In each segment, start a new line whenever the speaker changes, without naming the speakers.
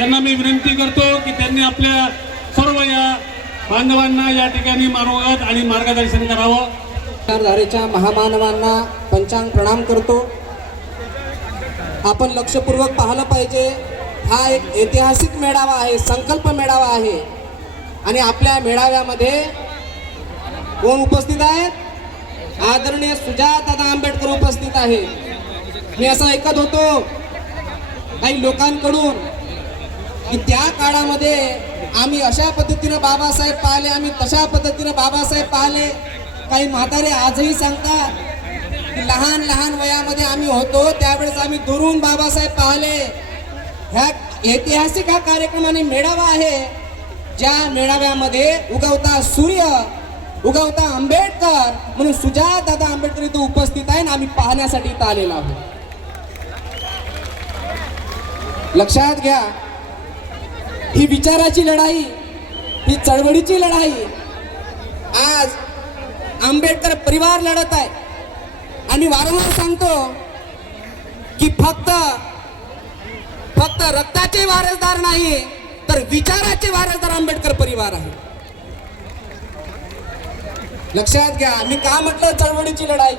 त्यांना मी विनंती करतो की त्यांनी आपल्या सर्व या बांधवांना या ठिकाणी मार्गत आणि मार्गदर्शन करावं.
विचारधारेच्या महामानवांना पंचांग प्रणाम करतो. आपण लक्षपूर्वक पाहिलं पाहिजे हा एक ऐतिहासिक मेळावा आहे संकल्प मेळावा आहे. आणि आपल्या मेळाव्यामध्ये कोण उपस्थित आहेत? आदरणीय सुजातदादा आंबेडकर उपस्थित आहे मी असं ऐकत होतो काही लोकांकडून की त्या काळामध्ये आम्ही अशा पद्धतीनं बाबासाहेब पाहिले आम्ही तशा पद्धतीनं बाबासाहेब पाहिले. काही म्हातारे आजही सांगतात की लहान लहान वयामध्ये आम्ही होतो त्यावेळेस आम्ही दुरून बाबासाहेब पाहिले. ह्या ऐतिहासिक हा कार्यक्रमाने मेळावा आहे ज्या मेळाव्यामध्ये उगवता सूर्य उगवता आंबेडकर म्हणून सुजात दादा आंबेडकर इथं उपस्थित आहे ना आम्ही पाहण्यासाठी इथं आलेलो आहोत. लक्षात घ्या ही विचाराची लढाई ही चळवळीची लढाई. आज आंबेडकर परिवार लढत आहे. आणि वारंवार सांगतो की फक्त फक्त रक्ताचे वारसदार नाही तर विचाराचे वारसदार आंबेडकर परिवार आहे. लक्षात घ्या मी का म्हटलं चळवळीची लढाई?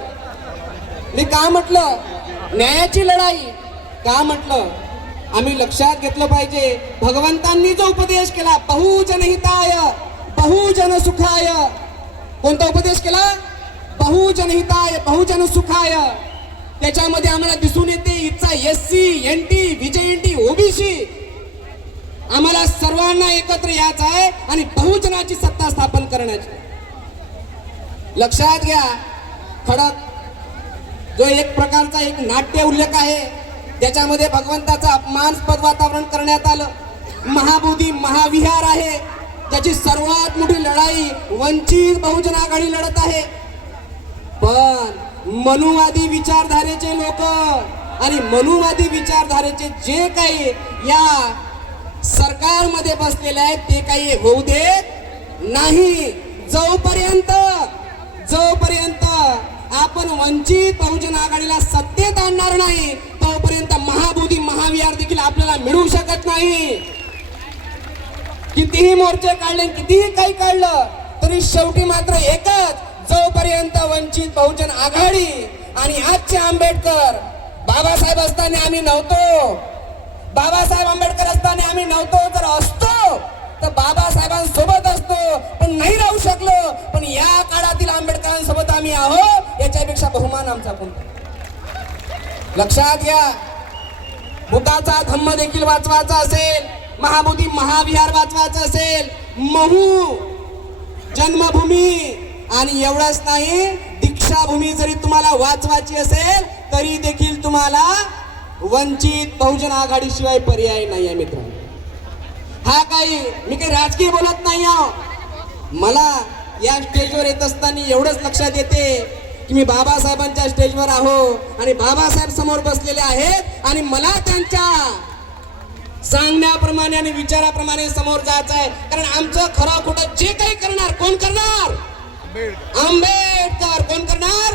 मी का म्हटलं न्यायाची लढाई? का म्हटलं आम्ही लक्षात घेतलं पाहिजे. भगवंतांनी जो उपदेश केला बहुजन हिताय बहुजन सुखाय कोणता उपदेश केला? बहुजन हिताय बहुजन सुखाय त्याच्यामध्ये आम्हाला दिसून येते इथचा S C N T VJ N T OBC आम्हाला सर्वांना एकत्र यायचं आहे आणि बहुजनाची सत्ता स्थापन करण्याची. लक्षात घ्या खडक. जो एक प्रकारचा एक नाट्य उल्लेख आहे त्याच्यामध्ये भगवंताचं अपमानस्पद वातावरण करण्यात आलं. महाबोधी महाविहार आहे. त्याची सर्वात मोठी लढाई वंचित बहुजन आघाडी लढत आहे. पण मनुवादी विचारधारेचे लोक आणि मनुवादी विचारधारेचे जे काही या सरकारमध्ये बसलेले आहेत ते काही होऊ देत नाही. जोपर्यंत जोपर्यंत आपण वंचित बहुजन आघाडीला शकत नाही. कितीही मोर्चे काढले कितीही काही काढलं तरी शेवटी मात्र एकच जोपर्यंत वंचित बहुजन आघाडी आणि आजचे आंबेडकर बाबासाहेब असताना आम्ही नव्हतो बाबासाहेब आंबेडकर असताना आम्ही नव्हतो जर असतो तर बाबासाहेबांसोबत असतो पण नाही राहू शकलो. पण या काळातील आंबेडकरांसोबत आम्ही आहो याच्यापेक्षा बहुमान आमचा पण लक्षात घ्या. बुद्धाचा धम्म देखील वाचवायचा असेल महाबोधी महाविहार वाचवायचा असेल महू जन्मभूमी आणि एवढंच नाही दीक्षाभूमी जरी तुम्हाला वाचवायची असेल तरी देखील तुम्हाला वंचित बहुजन आघाडीशिवाय पर्याय नाही आहे मित्र हा काही मी काही राजकीय बोलत नाही आहो. मला या स्टेजवर येत असताना एवढंच लक्षात येते की मी बाबासाहेबांच्या स्टेजवर आहो आणि बाबासाहेब समोर बसलेले आहेत आणि मला त्यांच्या सांगण्याप्रमाणे आणि विचाराप्रमाणे समोर जायचं आहे. कारण आमचं खरं खोटं जे काही करणार कोण करणार? आंबेडकर. कोण करणार?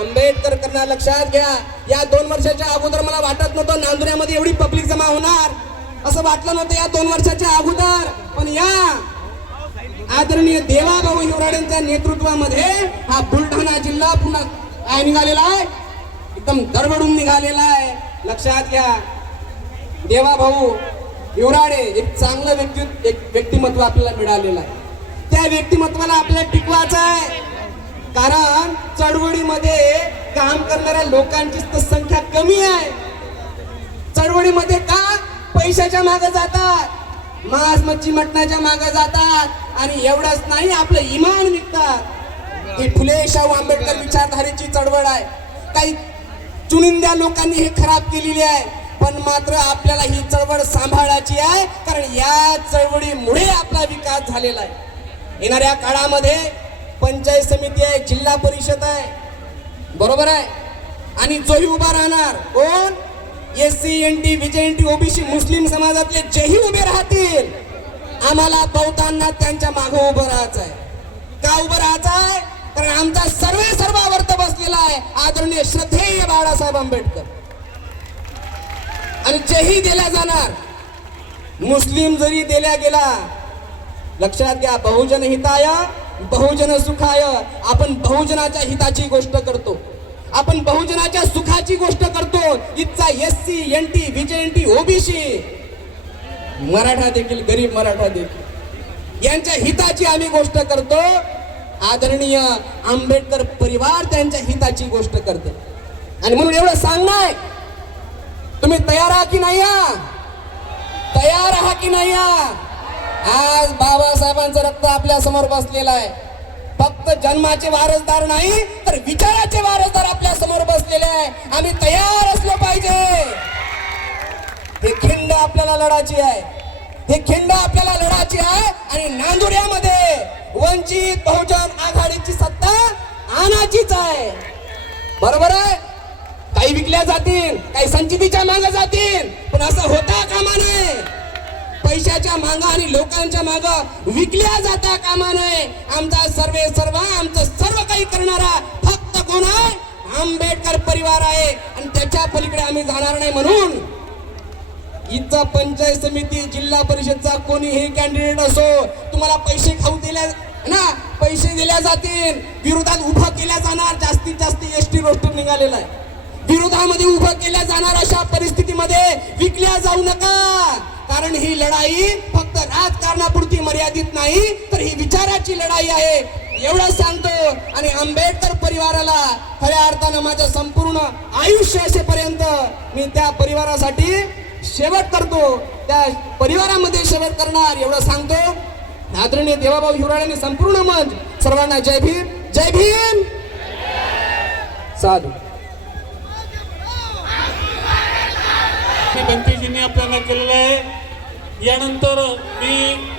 आंबेडकर करणार. लक्षात घ्या या दोन वर्षाच्या अगोदर मला वाटत नव्हतं नांदुऱ्यामध्ये एवढी पब्लिक जमा होणार. असं वाटलं नव्हतं या दोन वर्षाच्या अगोदर. पण या आदरणीय देवाभाऊ हिवराडेंच्या नेतृत्वामध्ये हा बुलढाणा जिल्हा पुन्हा काय निघालेला आहे? एकदम दरवडून निघालेला आहे. लक्षात घ्या. देवाभाऊ हिवराडे एक चांगलं व्यक्ती एक व्यक्तिमत्व आपल्याला मिळालेलं आहे. त्या व्यक्तिमत्वाला आपल्याला टिकवायचं आहे. कारण चळवळीमध्ये काम करणाऱ्या लोकांची तर संख्या कमी आहे. चळवळीमध्ये का? पैशाच्या मागे जातात. मांस मच्छी मटणाच्या मागे जातात आणि एवढंच नाही आपलं इमान विकतात. ही फुले शाहू आंबेडकर विचारधारेची चळवळ आहे. काही चुनिंद्या लोकांनी हे खराब केलेली आहे पण मात्र आपल्याला ही चळवळ सांभाळायची आहे कारण या चळवळीमुळे आपला विकास झालेला आहे. येणाऱ्या काळामध्ये पंचायत समिती आहे जिल्हा परिषद आहे. बरोबर आहे? आणि जोही उभा राहणार. कोण? S C N T VJ N T OBC मुस्लिम समाजातले जेही उभे राहतील आम्हाला बहुतांना त्यांच्या मागे उभं राहायचं आहे का उभं राहायचं आहे कारण आमचा सर्वे सर्वावर्त बसलेला आहे. आदरणीय श्रद्धेय बाळासाहेब आंबेडकर. आणि जेही दिल्या जाणार मुस्लिम जरी दिल्या गेला लक्षात घ्या बहुजन हिताय बहुजन सुखाय. आपण बहुजनाच्या हिताची गोष्ट करतो. आपण बहुजनाच्या सुखाची गोष्ट करतो. इथचा S C N T VJNT OBC Maratha देखील गरीब मराठा देखील. यांच्या हिताची आम्ही गोष्ट करतो. आदरणीय आंबेडकर परिवार त्यांच्या हिताची गोष्ट करते. आणि म्हणून एवढं सांगणार तुम्ही तयार आहात की नाही तयार आहात की नाही आज बाबासाहेबांचं रक्त आपल्यासमोर बसलेलं आहे. फक्त जन्माचे वारसदार नाही तर विचाराचे वारसदार आपल्यासमोर बसलेले आहे. आम्ही तयार असलो पाहिजे. हे खिंड आपल्याला लढायची आहे. हे खिंड आपल्याला लढाची आहे आणि नांदुर्यामध्ये वंचित बहुजन आघाडीची सत्ता आणाचीच आहे. बरोबर आहे? काही विकल्या जातील काही संचितीच्या मागे जातील पण असं होता कामा नये. पैशाच्या मागं आणि लोकांच्या माग विकल्या जाता कामा नये आमचा सर्वे सर्व आमचं सर्व काही करणारा फक्त कोण आहे? आंबेडकर परिवार आहे. आणि त्याच्या पलीकडे आम्ही जाणार नाही म्हणून इथं पंचायत समिती जिल्हा परिषदचा कोणीही कॅन्डिडेट असो तुम्हाला पैसे खाऊ दिल्या ना पैसे दिल्या जातील. विरोधात उभं केल्या जाणार. जास्तीत जास्त एस टी रोस्टर निघालेला आहे. विरोधामध्ये उभं केल्या जाणार अशा परिस्थितीमध्ये विकल्या जाऊ नका. कारण ही लढाई फक्त राजकारणापुरती मर्यादित नाही तर ही विचाराची लढाई आहे. एवढं सांगतो आणि आंबेडकर परिवाराला खऱ्या अर्थानं माझं संपूर्ण आयुष्य असेपर्यंत मी त्या परिवारासाठी शेवट करतो. त्या परिवारामध्ये शेवट करणार एवढं सांगतो. आदरणीय देवाभाऊ हिवराळ्याने संपूर्ण मंच सर्वांना जय भीम जय भीम. चालू.
बंतीजींनी आपल्याला केलेलं आहे. यानंतर मी